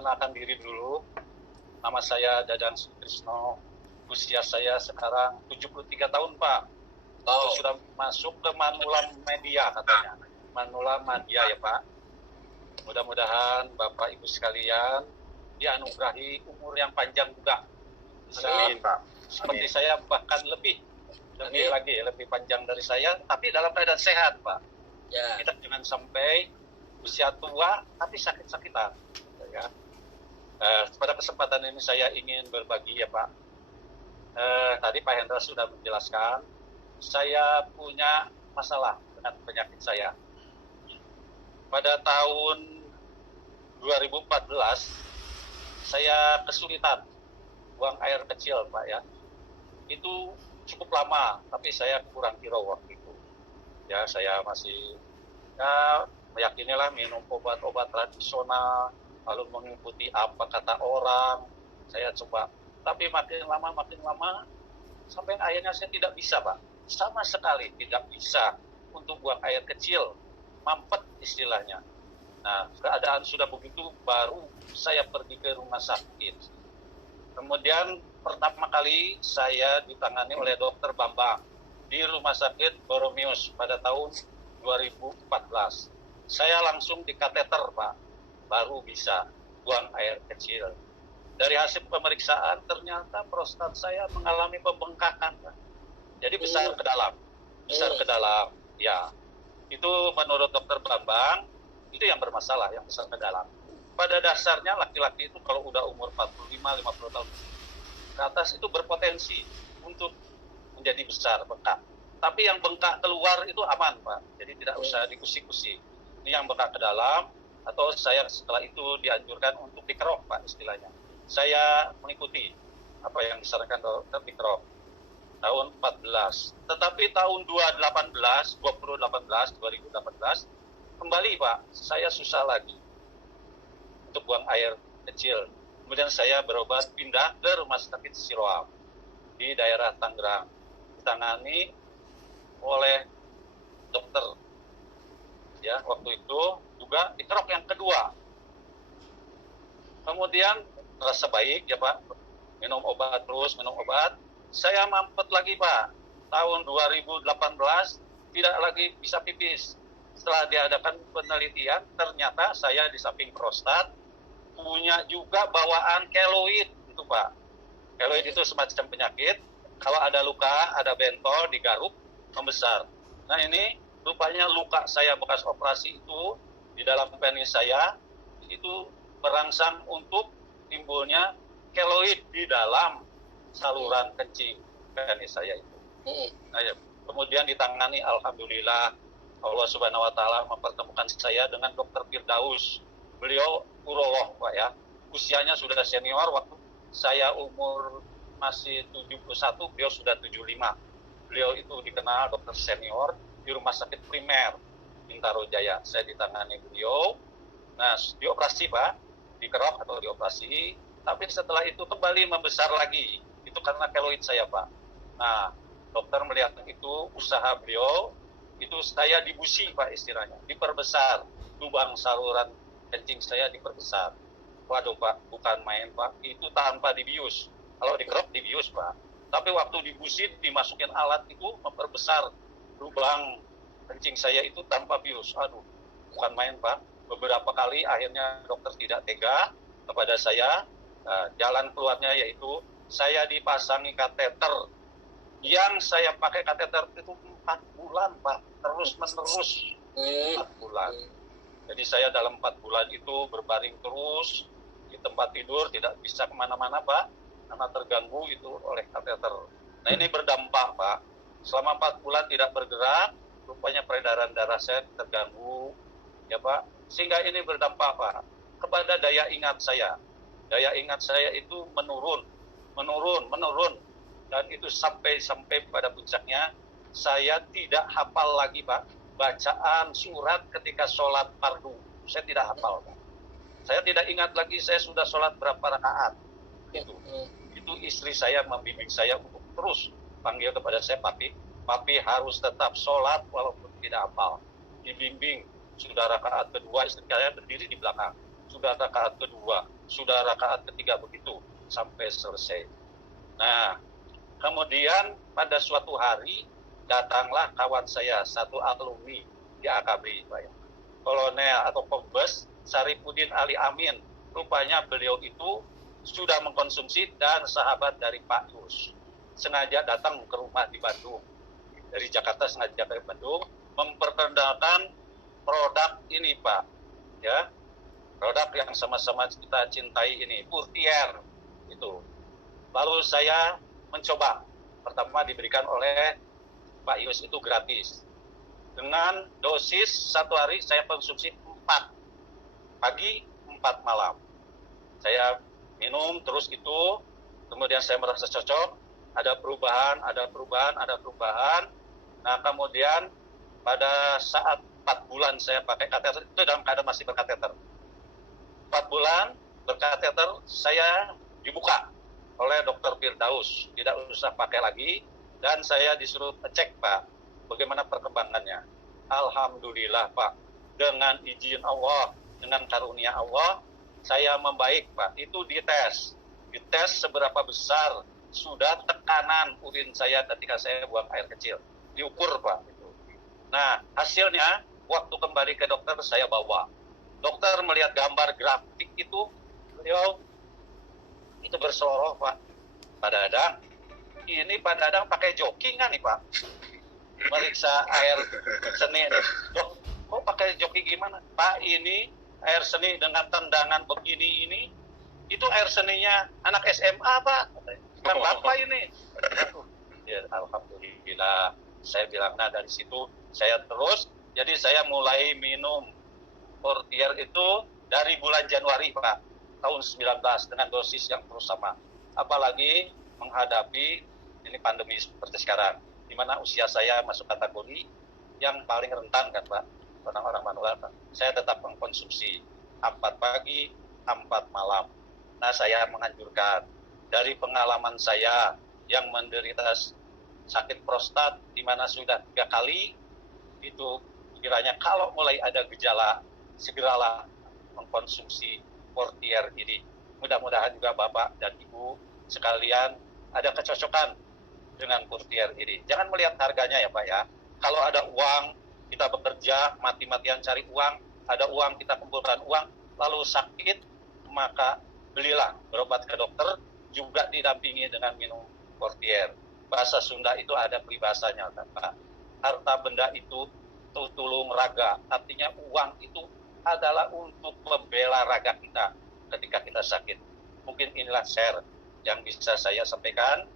perkenalkan diri dulu. Nama saya Dadan Sutrisno. Usia saya sekarang 73 tahun, Pak. Itu sudah masuk ke Manula Media katanya. Manula Media ya, Pak. Mudah-mudahan Bapak Ibu sekalian dianugerahi umur yang panjang juga. Amin, Pak. Seperti Amin. Saya bahkan lebih panjang dari saya, tapi dalam keadaan sehat, Pak. Ya. Kita jangan sampai usia tua tapi sakit-sakitan. Ya. Pada kesempatan ini saya ingin berbagi ya, Pak. Tadi Pak Hendra sudah menjelaskan, saya punya masalah dengan penyakit saya. Pada tahun 2014 saya kesulitan buang air kecil, Pak ya. Itu cukup lama, tapi saya kurang kilo waktu itu. Ya, saya masih meyakinilah minum obat-obat tradisional, lalu mengikuti apa kata orang. Saya coba, tapi makin lama sampai akhirnya saya tidak bisa, Pak. Sama sekali tidak bisa untuk buang air kecil, mampet istilahnya. Nah, keadaan sudah begitu, baru saya pergi ke rumah sakit. Kemudian pertama kali saya ditangani oleh Dokter Bambang di Rumah Sakit Boromius pada tahun 2014. Saya langsung dikateter, Pak, baru bisa buang air kecil. Dari hasil pemeriksaan ternyata prostat saya mengalami pembengkakan, Pak. Jadi besar ke dalam. Ya, itu menurut Dokter Bambang itu yang bermasalah, yang besar ke dalam. Pada dasarnya laki-laki itu kalau udah umur 45-50 tahun ke atas itu berpotensi untuk menjadi besar bengkak. Tapi yang bengkak keluar itu aman, Pak. Jadi tidak usah dikusi-kusi. Ini yang bengkak ke dalam, atau saya setelah itu dianjurkan untuk dikerok, Pak, istilahnya. Saya mengikuti apa yang disarankan dokter, dikerok tahun 14. Tetapi tahun 2018 kembali, Pak, saya susah lagi untuk buang air kecil. Kemudian saya berobat pindah ke Rumah Sakit Siloam di daerah Tangerang, ditangani oleh dokter. Ya, waktu itu juga dikerok yang kedua. Kemudian terasa baik ya, Pak. Minum obat. Saya mampet lagi, Pak. Tahun 2018 tidak lagi bisa pipis. Setelah diadakan penelitian, ternyata saya di samping prostat punya juga bawaan keloid itu, Pak. Keloid itu semacam penyakit. Kalau ada luka, ada bentol, digaruk, membesar. Nah, ini rupanya luka saya bekas operasi itu di dalam penis saya itu merangsang untuk timbulnya keloid di dalam saluran kencing penis saya itu. Nah, ya, kemudian ditangani, alhamdulillah Allah Subhanahu wa taala mempertemukan saya dengan Dokter Firdaus. Beliau urolog, Pak ya. Usianya sudah senior, waktu saya umur masih 71, beliau sudah 75. Beliau itu dikenal dokter senior di Rumah Sakit Primer Bintaro Jaya. Saya ditangani beliau. Nah, dioperasi, Pak, dikerok atau dioperasi, tapi setelah itu kembali membesar lagi. Itu karena keloid saya, Pak. Nah, dokter melihat itu usaha beliau, itu saya dibusi, Pak, istilahnya, diperbesar, lubang saluran kencing saya diperbesar. Waduh, Pak, bukan main, Pak, itu tanpa dibius. Kalau dikerok dibius, Pak. Tapi waktu dibusi, dimasukin alat itu memperbesar lubang kencing saya itu tanpa bius. Aduh, bukan main, Pak. Beberapa kali akhirnya dokter tidak tega kepada saya. Jalan keluarnya yaitu saya dipasangi kateter. Yang saya pakai kateter itu 4 bulan, Pak. Terus-menerus 4 bulan. Jadi saya dalam 4 bulan itu berbaring terus di tempat tidur, tidak bisa kemana-mana, Pak, karena terganggu itu oleh kateter. Nah, ini berdampak, Pak. Selama 4 bulan tidak bergerak, rupanya peredaran darah saya terganggu, ya, Pak. Sehingga ini berdampak, Pak, kepada daya ingat saya. Daya ingat saya itu menurun. Dan itu sampai pada puncaknya, saya tidak hafal lagi, Pak, bacaan surat ketika sholat fardu. Saya tidak hafal, Pak. Saya tidak ingat lagi saya sudah sholat berapa rakaat. Itu istri saya membimbing saya untuk terus panggil kepada saya, papi harus tetap sholat walaupun tidak hafal. Dibimbing, sudah rakaat kedua, istri saya berdiri di belakang. Sudah rakaat kedua, sudah rakaat ketiga begitu sampai selesai. Nah, kemudian pada suatu hari datanglah kawan saya, satu alumni di AKB, Pak ya. Kolonel atau Kombes Saripudin Ali Amin. Rupanya beliau itu sudah mengkonsumsi dan sahabat dari Pak Yus. Sengaja datang ke rumah di Bandung. Dari Jakarta sengaja ke Bandung memperkenalkan produk ini, Pak. Ya. Produk yang sama-sama kita cintai ini, Purtier itu. Lalu saya mencoba. Pertama diberikan oleh Pak Yus itu gratis. Dengan dosis satu hari saya konsumsi 4 pagi, 4 malam. Saya minum terus itu, kemudian saya merasa cocok, ada perubahan. Nah, kemudian pada saat 4 bulan saya pakai kateter, itu dalam keadaan masih berkateter. 4 bulan berkateter, saya dibuka oleh Dr. Firdaus, tidak usah pakai lagi, dan saya disuruh cek, Pak, bagaimana perkembangannya. Alhamdulillah, Pak, dengan izin Allah, dengan karunia Allah, saya membaik, Pak. Itu dites seberapa besar sudah tekanan urin saya ketika saya buang air kecil, diukur, Pak. Nah, hasilnya waktu kembali ke dokter saya bawa. Dokter melihat gambar grafik itu, beliau itu berseloroh, Pak. Pak Dadang, ini Pak Dadang pakai joki nggak nih, Pak? Meriksa air seni. Loh, kok pakai joki gimana? Pak, ini air seni dengan tendangan begini ini, itu air seninya anak SMA, Pak. Kan Bapak ini. Ya, alhamdulillah. Saya bilang, nah dari situ saya terus, jadi saya mulai minum Purtier itu dari bulan Januari, Pak, tahun 19 dengan dosis yang terus sama. Apalagi menghadapi ini pandemi seperti sekarang, di mana usia saya masuk kategori yang paling rentan kan, Pak, orang-orang manual, Pak. Saya tetap mengkonsumsi 4 pagi, 4 malam. Nah, saya menganjurkan dari pengalaman saya yang menderita sakit prostat, di mana sudah 3 kali, itu kiranya kalau mulai ada gejala, segeralah mengkonsumsi Purtier ini. Mudah-mudahan juga Bapak dan Ibu sekalian ada kecocokan dengan Purtier ini. Jangan melihat harganya ya, Pak ya. Kalau ada uang, kita bekerja, mati-matian cari uang, ada uang, kita kumpulkan uang, lalu sakit, maka belilah, berobat ke dokter, juga didampingi dengan minum Purtier. Bahasa Sunda itu ada peribahasanya, Pak. Harta benda itu tulung raga, artinya uang itu adalah untuk membela raga kita ketika kita sakit. Mungkin inilah share yang bisa saya sampaikan.